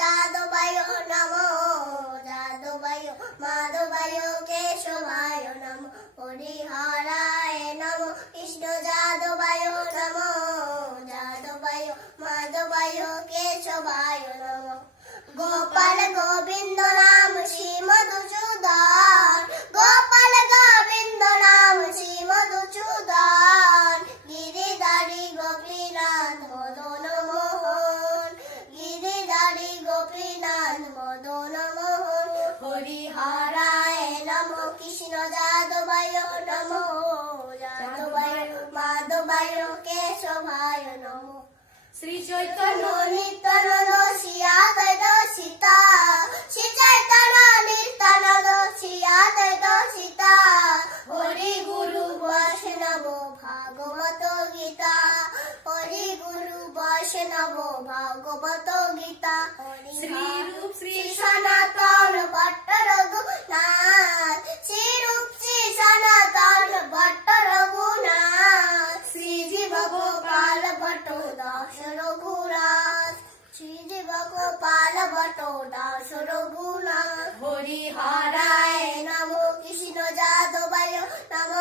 যাদবায় নমো, যাদবায় মাধবায় কেশবায় নমো, হরিহরায় নমো, কৃষ্ণ যাদবায় নমো, যাদবায় মাধবায় কেশবায় নমো। গোপাল গোবিন্দ কেশবায় নম শ্রী চৈতন্য নিত্যানন্দ শ্রীয়াদয় সীতা শ্রী চৈতন্য নিত্যানন্দ শ্রীয়াদয় সীতা হরি গুরু বৈষ্ণব ভাগবত গীতা হরি গুরু বৈষ্ণব ভাগবত গীতা শ্রী রূপ শ্রী সনাতন ভট্ট রঘুনাথ শ্রী গোপাল ভট দাসর গুণা হরি হরায় নম কৃষ্ণ যাদবায় নম।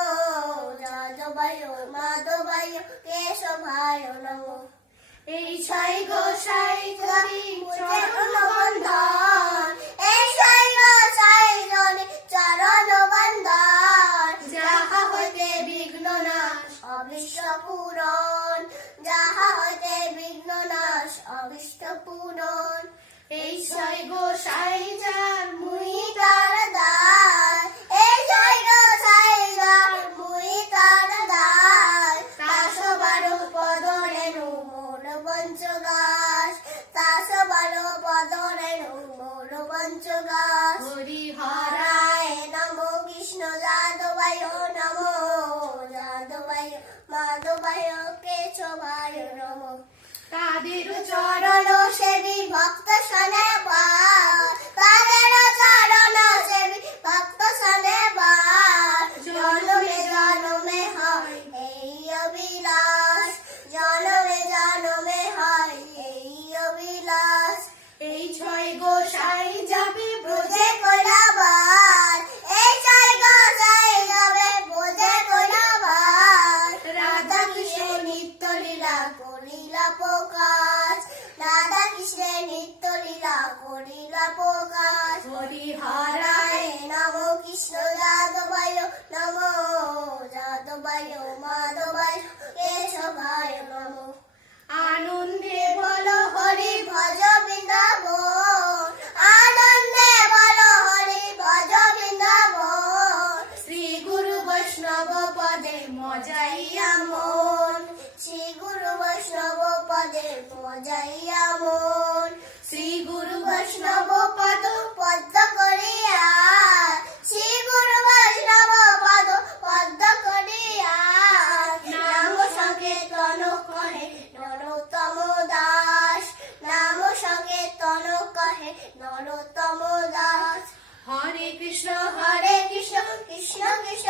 যাদবায় মাধবায় কেশবায় নম। এই ছাই গো সাই করি চরণ বন্ধন এই ছাই গো সাই জনে চরণ বন্ধন বিঘ্ন না অবিশ্ব পুরন পূরণ এই ছয় গো সাই মুই তার দায় এই ছয় গো সাই মুই তার দায় তাসো বারো পদরে মোর পঞ্চগাস তাসো বারো পদরে মোর পঞ্চগাস হরি হরায় নমো কৃষ্ণ যাদবায় নমো। যাদবায় মাধবায় কেশবায় নমো। তাদের চরণ সেবি ভক্ত শনে কৃষ্ণের নিত্য লীলা করিলা প্রকাশ। হরিহরায় হরায় নম কৃষ্ণ যাদবায় নম। যাদবায় মাধবায় কেশবায় নম। আনন্দে বলো হরি ভজ বৃন্দাবন। আনন্দে বলো হরি ভজ বৃন্দাবন। শ্রী গুরু বৈষ্ণব পদে মজাইয়া মন। শ্রী গুরু বৈষ্ণব পদে মজাইয়া বৈষ্ণব পদ পদ্ম করিয়া শ্রী গুরু বৈষ্ণব পদ পদ্ম করিয়া নাম সংকীর্তন করে নরোত্তম দাস নাম সংকীর্তন কহে নরোত্তম দাস হরে কৃষ্ণ হরে কৃষ্ণ কৃষ্ণ কৃষ্ণ